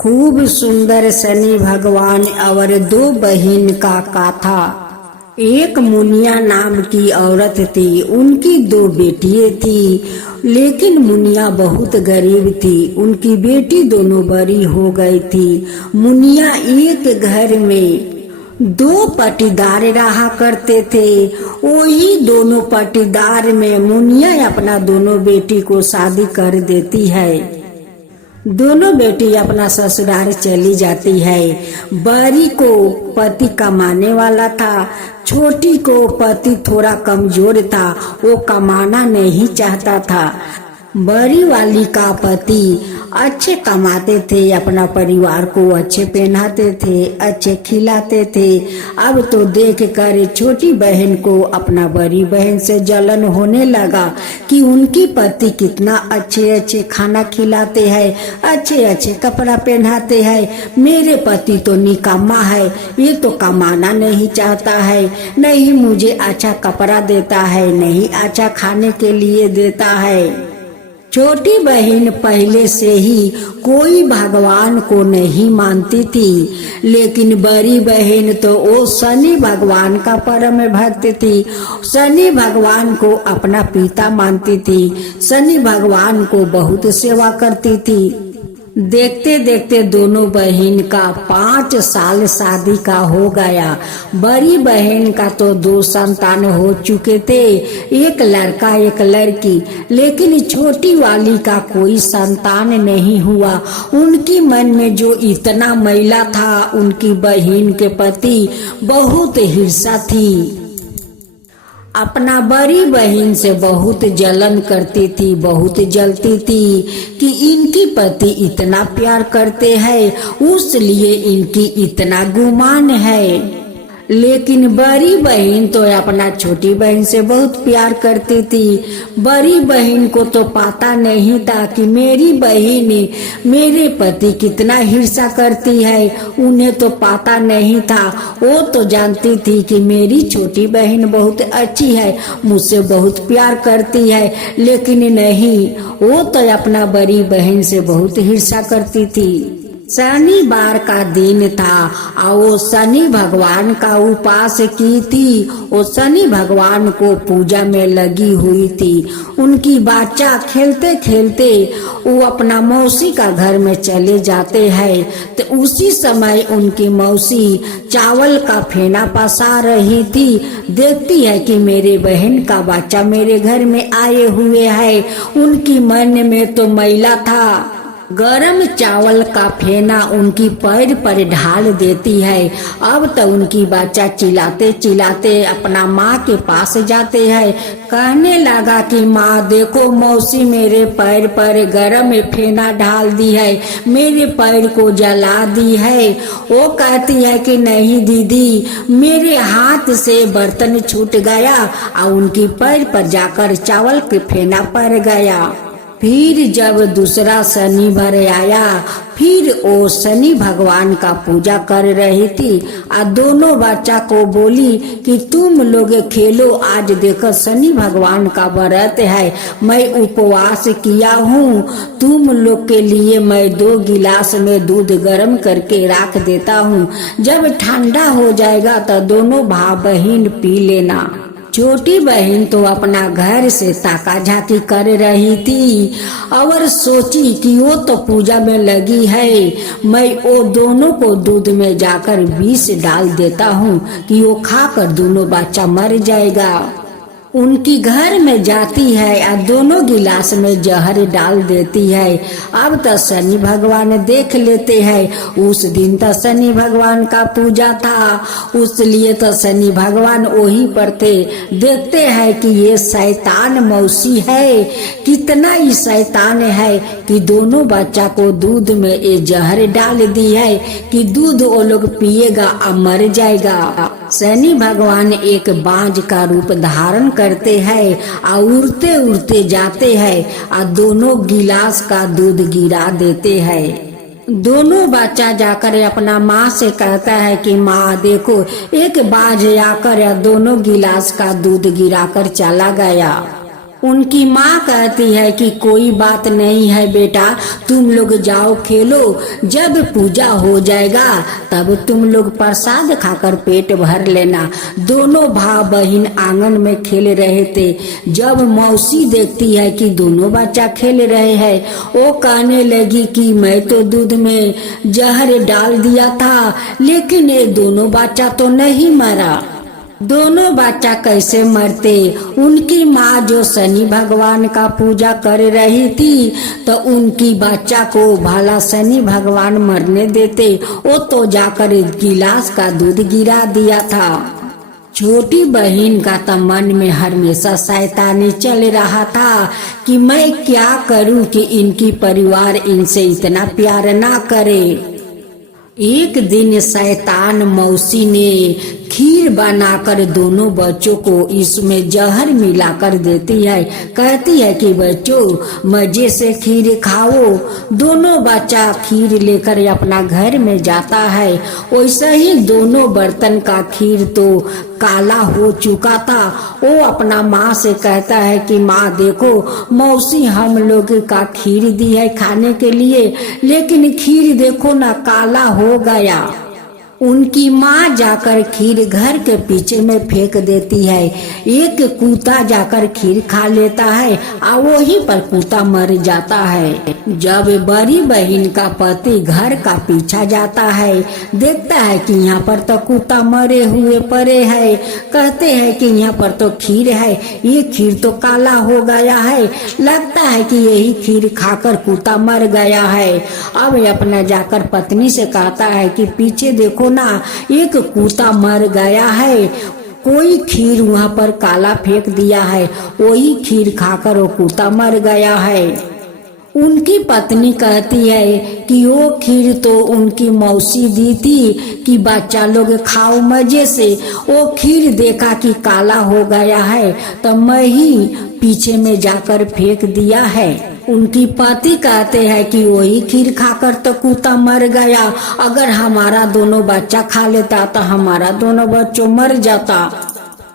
खूब सुंदर शनि भगवान और दो बहन का कथा। एक मुनिया नाम की औरत थी, उनकी दो बेटियां थी, लेकिन मुनिया बहुत गरीब थी। उनकी बेटी दोनों बड़ी हो गई थी। मुनिया एक घर में दो पटीदार रहा करते थे। वही दोनों पटीदार में मुनिया अपना दोनों बेटी को शादी कर देती है। दोनों बेटी अपना ससुराल चली जाती है। बड़ी को पति कमाने वाला था, छोटी को पति थोड़ा कमजोर था, वो कमाना नहीं चाहता था। बड़ी वाली का पति अच्छे कमाते थे, अपना परिवार को अच्छे पहनाते थे, अच्छे खिलाते थे। अब तो देख कर छोटी बहन को अपना बड़ी बहन से जलन होने लगा कि उनकी पति कितना अच्छे अच्छे खाना खिलाते हैं, अच्छे अच्छे कपड़ा पहनाते हैं, मेरे पति तो निकम्मा है, ये तो कमाना नहीं चाहता है, नहीं मुझे अच्छा कपड़ा देता है, नहीं अच्छा खाने के लिए देता है। छोटी बहन पहले से ही कोई भगवान को नहीं मानती थी, लेकिन बड़ी बहन तो वो शनि भगवान का परम भक्त थी। शनि भगवान को अपना पिता मानती थी, शनि भगवान को बहुत सेवा करती थी। देखते देखते दोनों बहन का 5 साल शादी का हो गया। बड़ी बहन का तो 2 संतान हो चुके थे, एक लड़का एक लड़की, लेकिन छोटी वाली का कोई संतान नहीं हुआ। उनकी मन में जो इतना मैला था, उनकी बहन के प्रति बहुत ईर्ष्या थी। अपना बड़ी बहन से बहुत जलन करती थी, बहुत जलती थी कि इनकी पति इतना प्यार करते हैं, उसलिए इनकी इतना गुमान है। लेकिन बड़ी बहन तो अपना छोटी बहन से बहुत प्यार करती थी। बड़ी बहन को तो पता नहीं था कि मेरी बहन मेरे पति कितना ईर्ष्या करती है, उन्हें तो पता नहीं था। वो तो जानती थी कि मेरी छोटी बहन बहुत अच्छी है, मुझसे बहुत प्यार करती है, लेकिन नहीं, वो तो अपना बड़ी बहन से बहुत ईर्ष्या करती थी। शनिवार का दिन था और वो शनि भगवान का उपास की थी। वो शनि भगवान को पूजा में लगी हुई थी। उनकी बच्चा खेलते खेलते वो अपना मौसी का घर में चले जाते हैं, तो उसी समय उनकी मौसी चावल का फेना पसा रही थी। देखती है कि मेरे बहन का बच्चा मेरे घर में आए हुए है। उनकी मन में तो मैला था। गरम चावल का फेना उनकी पैर पर ढाल देती है। अब तो उनकी बच्चा चिल्लाते चिल्लाते अपना माँ के पास जाते हैं। कहने लगा कि माँ देखो, मौसी मेरे पैर पर गरम फेना डाल दी है, मेरे पैर को जला दी है। वो कहती है कि नहीं दीदी, मेरे हाथ से बर्तन छूट गया और उनकी पैर पर जाकर चावल के फेना पड़ गया। फिर जब दूसरा शनिवार आया, फिर वो शनि भगवान का पूजा कर रही थी और दोनों बच्चा को बोली कि तुम लोग खेलो, आज देखो शनि भगवान का व्रत है, मैं उपवास किया हूँ, तुम लोग के लिए मैं 2 गिलास में दूध गर्म करके रख देता हूँ, जब ठंडा हो जाएगा तो दोनों भाई बहन पी लेना। छोटी बहन तो अपना घर से ताका झाकी कर रही थी और सोची कि वो तो पूजा में लगी है, मैं वो दोनों को दूध में जाकर विष डाल देता हूँ कि वो खाकर दोनों बच्चा मर जाएगा। उनकी घर में जाती है और दोनों गिलास में जहर डाल देती है। अब तो शनि भगवान देख लेते हैं। उस दिन तो शनि भगवान का पूजा था, उसलिए तो शनि भगवान वही पर थे। देखते हैं कि ये शैतान मौसी है, कितना ही शैतान है कि दोनों बच्चा को दूध में ये जहर डाल दी है कि दूध वो लोग पिएगा और मर जाएगा। शनि भगवान एक बाज का रूप धारण करते हैं और उड़ते उड़ते जाते हैं और दोनों गिलास का दूध गिरा देते हैं। दोनों बच्चा जाकर अपना माँ से कहता है कि माँ देखो, एक बाज आकर दोनों गिलास का दूध गिराकर चला गया। उनकी माँ कहती है कि कोई बात नहीं है बेटा, तुम लोग जाओ खेलो, जब पूजा हो जाएगा तब तुम लोग प्रसाद खाकर पेट भर लेना। दोनों भाई बहन आंगन में खेल रहे थे। जब मौसी देखती है कि दोनों बच्चा खेल रहे हैं, वो कहने लगी कि मैं तो दूध में जहर डाल दिया था, लेकिन ये दोनों बच्चा तो नहीं मरा। दोनों बच्चा कैसे मरते? उनकी माँ जो शनि भगवान का पूजा कर रही थी, तो उनकी बच्चा को भला शनि भगवान मरने देते? वो तो जाकर गिलास का दूध गिरा दिया था। छोटी बहन का तो मन में हमेशा शैतानी चल रहा था कि मैं क्या करूं कि इनकी परिवार इनसे इतना प्यार ना करे। एक दिन शैतान मौसी ने खीर बनाकर दोनों बच्चों को इसमें जहर मिलाकर देती है। कहती है कि बच्चों मजे से खीर खाओ। दोनों बच्चा खीर लेकर अपना घर में जाता है। वैसे ही दोनों बर्तन का खीर तो काला हो चुका था। वो अपना माँ से कहता है कि माँ देखो, मौसी हम लोग का खीर दी है खाने के लिए, लेकिन खीर देखो ना काला हो गया। उनकी माँ जाकर खीर घर के पीछे में फेंक देती है। एक कुत्ता जाकर खीर खा लेता है और वहीं पर कुत्ता मर जाता है। जब बड़ी बहन का पति घर का पीछा जाता है, देखता है कि यहाँ पर तो कुत्ता मरे हुए पड़े है। कहते हैं कि यहाँ पर तो खीर है, ये खीर तो काला हो गया है, लगता है कि यही खीर खाकर कुत्ता मर गया है। अब अपना जाकर पत्नी से कहता है कि पीछे देखो ना, एक कुत्ता मर गया है, कोई खीर वहाँ पर काला फेंक दिया है, वही खीर खाकर वो कुत्ता मर गया है। उनकी पत्नी कहती है कि वो खीर तो उनकी मौसी दी थी कि बच्चा लोग खाओ मजे से। वो खीर देखा कि काला हो गया है तो मैं ही पीछे में जाकर फेंक दिया है। उनकी पति कहते हैं कि वही खीर खाकर तो कुत्ता मर गया, अगर हमारा दोनों बच्चा खा लेता तो हमारा दोनों बच्चों मर जाता।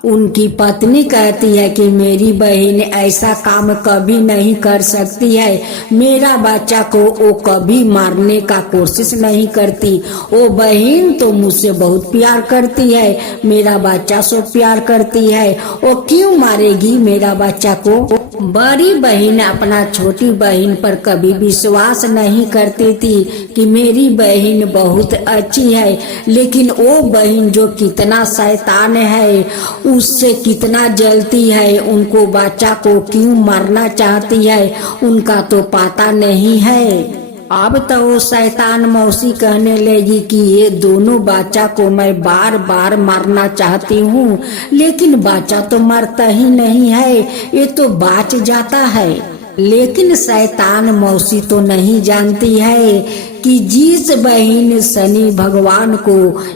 उनकी पत्नी कहती है कि मेरी बहन ऐसा काम कभी नहीं कर सकती है, मेरा बच्चा को वो कभी मारने का कोशिश नहीं करती। वो बहन तो मुझसे बहुत प्यार करती है, मेरा बच्चा से प्यार करती है, वो क्यों मारेगी मेरा बच्चा को? बड़ी बहन अपना छोटी बहन पर कभी विश्वास नहीं करती थी कि मेरी बहन बहुत अच्छी है, लेकिन वो बहन जो कितना शैतान है, उससे कितना जलती है, उनको बच्चा को क्यों मारना चाहती है उनका तो पता नहीं है। अब तो वो शैतान मौसी कहने लगी कि ये दोनों बच्चा को मैं बार बार मारना चाहती हूँ, लेकिन बच्चा तो मरता ही नहीं है, ये तो बच जाता है। लेकिन शैतान मौसी तो नहीं जानती है कि जिस बहन शनि भगवान को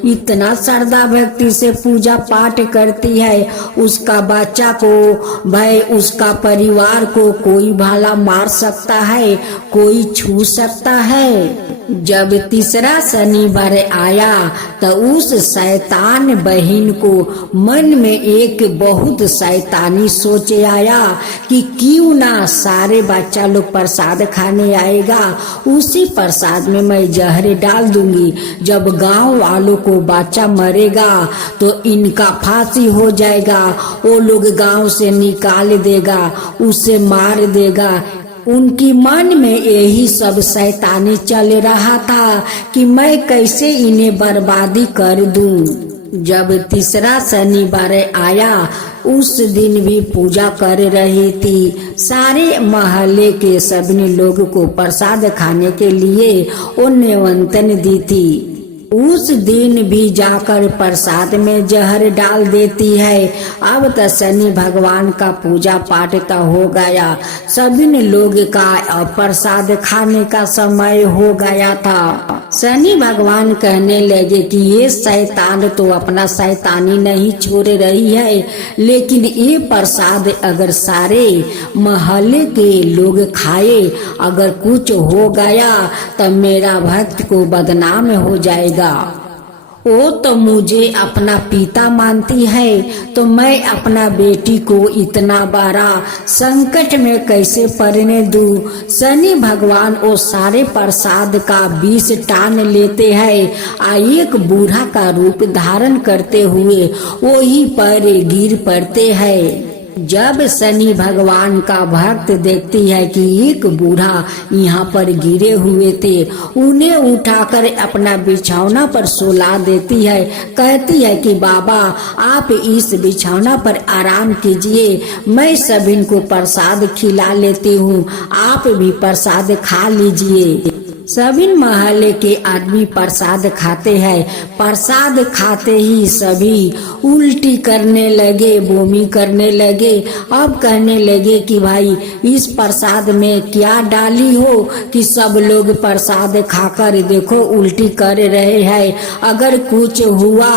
इतना श्रद्धा भक्ति से पूजा पाठ करती है, उसका बच्चा को भाई उसका परिवार को कोई भला मार सकता है, कोई छू सकता है। जब तीसरा शनिवार आया तो उस शैतान बहन को मन में एक बहुत शैतानी सोच आया कि क्यों ना सारे बच्चा लोग प्रसाद खाने आएगा, उसी प्रसाद में मैं जहर डाल दूंगी। जब गांव वालों को बच्चा मरेगा तो इनका फांसी हो जाएगा, वो लोग गांव से निकाल देगा, उसे मार देगा। उनकी मन में यही सब शैतानी चल रहा था कि मैं कैसे इन्हें बर्बादी कर दूं। जब तीसरा शनिवार आया, उस दिन भी पूजा कर रही थी। सारे मोहल्ले के सभी लोग को प्रसाद खाने के लिए वो निमंत्रण दी थी। उस दिन भी जाकर प्रसाद में जहर डाल देती है। अब तो शनि भगवान का पूजा पाठ तो हो गया, सभी लोग का प्रसाद खाने का समय हो गया था। शनि भगवान कहने लगे कि ये शैतान तो अपना शैतानी नहीं छोड़ रही है, लेकिन ये प्रसाद अगर सारे मोहल्ले के लोग खाए, अगर कुछ हो गया तो मेरा भक्त को बदनाम हो जाएगा। वो तो मुझे अपना पिता मानती है, तो मैं अपना बेटी को इतना बड़ा संकट में कैसे पड़ने दूं। शनि भगवान वो सारे प्रसाद का विष टान लेते हैं, एक बूढ़ा का रूप धारण करते हुए वही पर गिर पड़ते हैं। जब शनि भगवान का भक्त देखती है कि एक बूढ़ा यहाँ पर गिरे हुए थे, उन्हें उठाकर अपना बिछौना पर सुला देती है। कहती है कि बाबा आप इस बिछौना पर आराम कीजिए, मैं सभी को प्रसाद खिला लेती हूँ, आप भी प्रसाद खा लीजिए। सभी मोहल्ले के आदमी प्रसाद खाते हैं। प्रसाद खाते ही सभी उल्टी करने लगे, बोमी करने लगे। अब कहने लगे कि भाई इस प्रसाद में क्या डाली हो कि सब लोग प्रसाद खाकर देखो उल्टी कर रहे हैं, अगर कुछ हुआ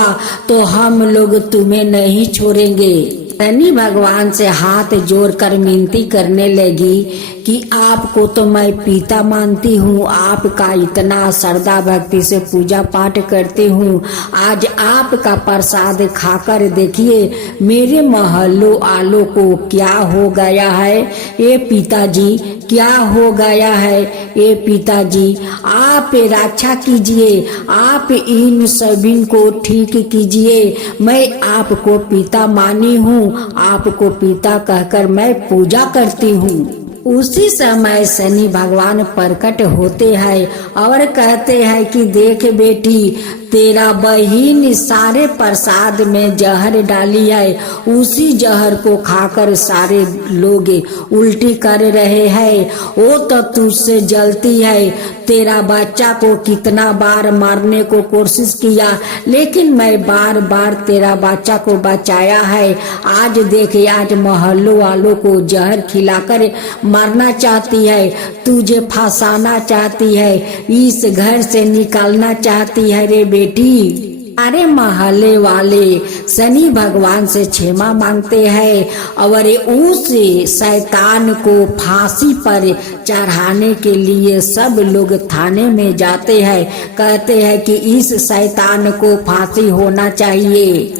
तो हम लोग तुम्हें नहीं छोड़ेंगे। शनि भगवान से हाथ जोड़कर विनती करने लगी कि आपको तो मैं पिता मानती हूँ, आपका इतना श्रद्धा भक्ति से पूजा पाठ करती हूँ, आज आपका प्रसाद खाकर देखिए मेरे मोहल्लों आलों को क्या हो गया है। ये पिताजी क्या हो गया है, ये पिताजी आप रक्षा कीजिए, आप इन सभी को ठीक कीजिए। मैं आपको पिता मानी हूँ, आपको पिता कहकर मैं पूजा करती हूँ। उसी समय शनि भगवान प्रकट होते हैं और कहते हैं कि देख बेटी, तेरा बहिन सारे प्रसाद में जहर डाली है, उसी जहर को खाकर सारे लोग उल्टी कर रहे हैं। वो तो तुझसे जलती है, तेरा बच्चा को कितना बार मारने को कोशिश किया, लेकिन मैं बार बार तेरा बच्चा को बचाया है। आज देखे आज मोहल्लों वालों को जहर खिलाकर मारना चाहती है, तुझे फंसाना चाहती है, इस घर से निकालना चाहती है रे बेटी। अरे मोहल्ले वाले शनि भगवान से क्षमा मांगते हैं और उस शैतान को फांसी पर चढ़ाने के लिए सब लोग थाने में जाते हैं। कहते हैं कि इस शैतान को फांसी होना चाहिए।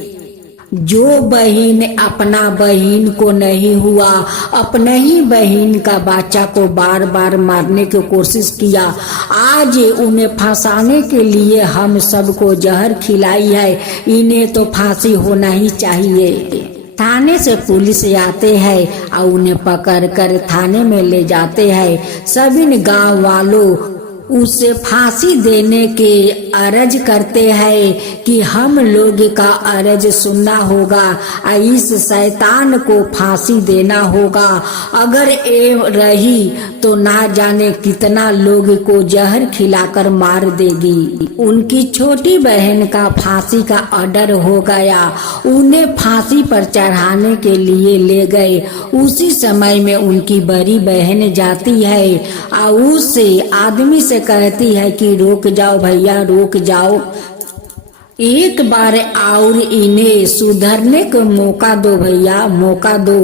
जो बहन अपना बहन को नहीं हुआ, अपने ही बहन का बच्चा को बार बार मारने की कोशिश किया, आज उन्हें फंसाने के लिए हम सबको जहर खिलाई है, इन्हें तो फांसी होना ही चाहिए। थाने से पुलिस आते हैं और उन्हें पकड़ कर थाने में ले जाते हैं। सभी गांव वालों उसे फांसी देने के अर्ज करते हैं कि हम लोग का अर्ज सुनना होगा, इस शैतान को फांसी देना होगा, अगर ये रही तो ना जाने कितना लोग को जहर खिलाकर मार देगी। उनकी छोटी बहन का फांसी का ऑर्डर हो गया, उन्हें फांसी पर चढ़ाने के लिए ले गए। उसी समय में उनकी बड़ी बहन जाती है और उससे आदमी से कहती है कि रुक जाओ भैया, रुक जाओ, एक बार और इन्हें सुधरने का मौका दो भैया, मौका दो।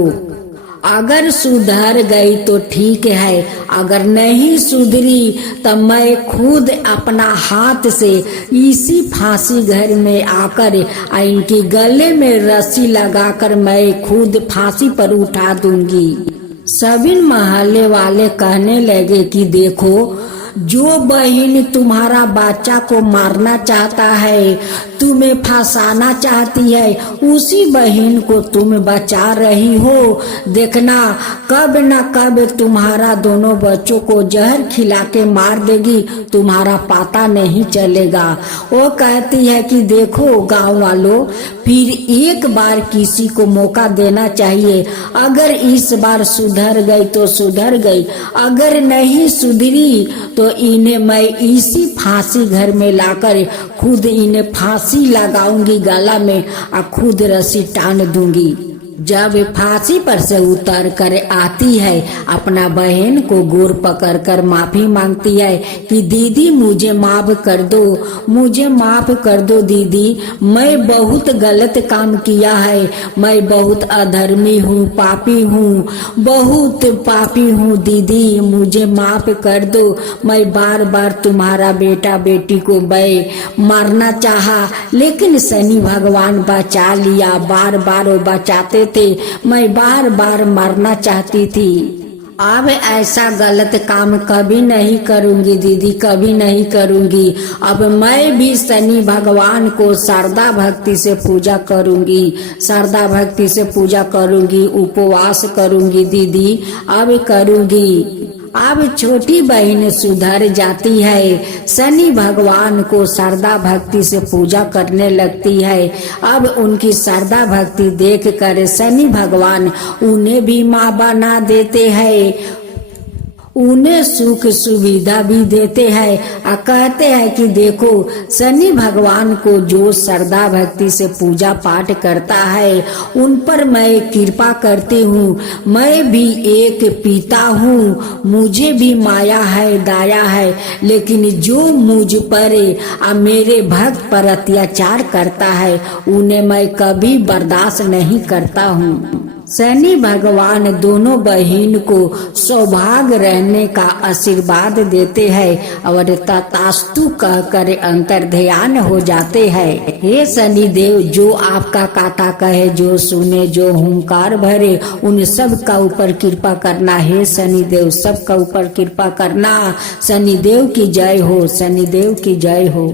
अगर सुधर गई तो ठीक है, अगर नहीं सुधरी तो मैं खुद अपना हाथ से इसी फांसी घर में आकर इनके गले में रस्सी लगाकर मैं खुद फांसी पर उठा दूंगी। सभी मोहल्ले वाले कहने लगे कि देखो, जो बहन तुम्हारा बच्चा को मारना चाहता है, तुम्हें फंसाना चाहती है, उसी बहन को तुम बचा रही हो। देखना कब न कब तुम्हारा दोनों बच्चों को जहर खिला के मार देगी, तुम्हारा पता नहीं चलेगा। वो कहती है कि देखो गांव वालों, फिर एक बार किसी को मौका देना चाहिए, अगर इस बार सुधर गई तो सुधर गई, अगर नहीं सुधरी तो इन्हें मैं इसी फांसी घर में लाकर खुद इन्हें फांसी लगाऊंगी गला में और खुद रस्सी टान दूंगी। जब फांसी पर से उतर कर आती है, अपना बहन को गोर पकड़कर माफी मांगती है कि दीदी मुझे माफ कर दो, मुझे माफ कर दो दीदी, मैं बहुत गलत काम किया है, मैं बहुत अधर्मी हूँ, पापी हूँ, बहुत पापी हूँ दीदी, मुझे माफ कर दो। मैं बार बार तुम्हारा बेटा बेटी को मैं मारना चाहा, लेकिन शनि भगवान बचा लिया। बार बार वो बचाते थे, मैं बार बार मरना चाहती थी। अब ऐसा गलत काम कभी नहीं करूंगी दीदी, कभी नहीं करूंगी। अब मैं भी शनि भगवान को श्रद्धा भक्ति से पूजा करूंगी, श्रद्धा भक्ति से पूजा करूंगी, उपवास करूंगी दीदी, अब करूंगी। अब छोटी बहन सुधर जाती है, शनि भगवान को श्रद्धा भक्ति से पूजा करने लगती है। अब उनकी श्रद्धा भक्ति देखकर शनि भगवान उन्हें भी माँ बना देते हैं, उन्हें सुख सुविधा भी देते हैं और कहते हैं कि देखो शनि भगवान को जो श्रद्धा भक्ति से पूजा पाठ करता है उन पर मैं कृपा करती हूँ। मैं भी एक पिता हूँ, मुझे भी माया है, दया है, लेकिन जो मुझ पर और मेरे भक्त पर अत्याचार करता है उन्हें मैं कभी बर्दाश्त नहीं करता हूँ। शनि भगवान दोनों बहन को सौभाग्य रहने का आशीर्वाद देते हैं और तथास्तु कहकर अंतर ध्यान हो जाते हैं। हे शनि देव, जो आपका कथा कहे, जो सुने, जो हुंकार भरे, उन सब का ऊपर कृपा करना। हे शनि देव, सब का ऊपर कृपा करना। शनि देव की जय हो, शनि देव की जय हो।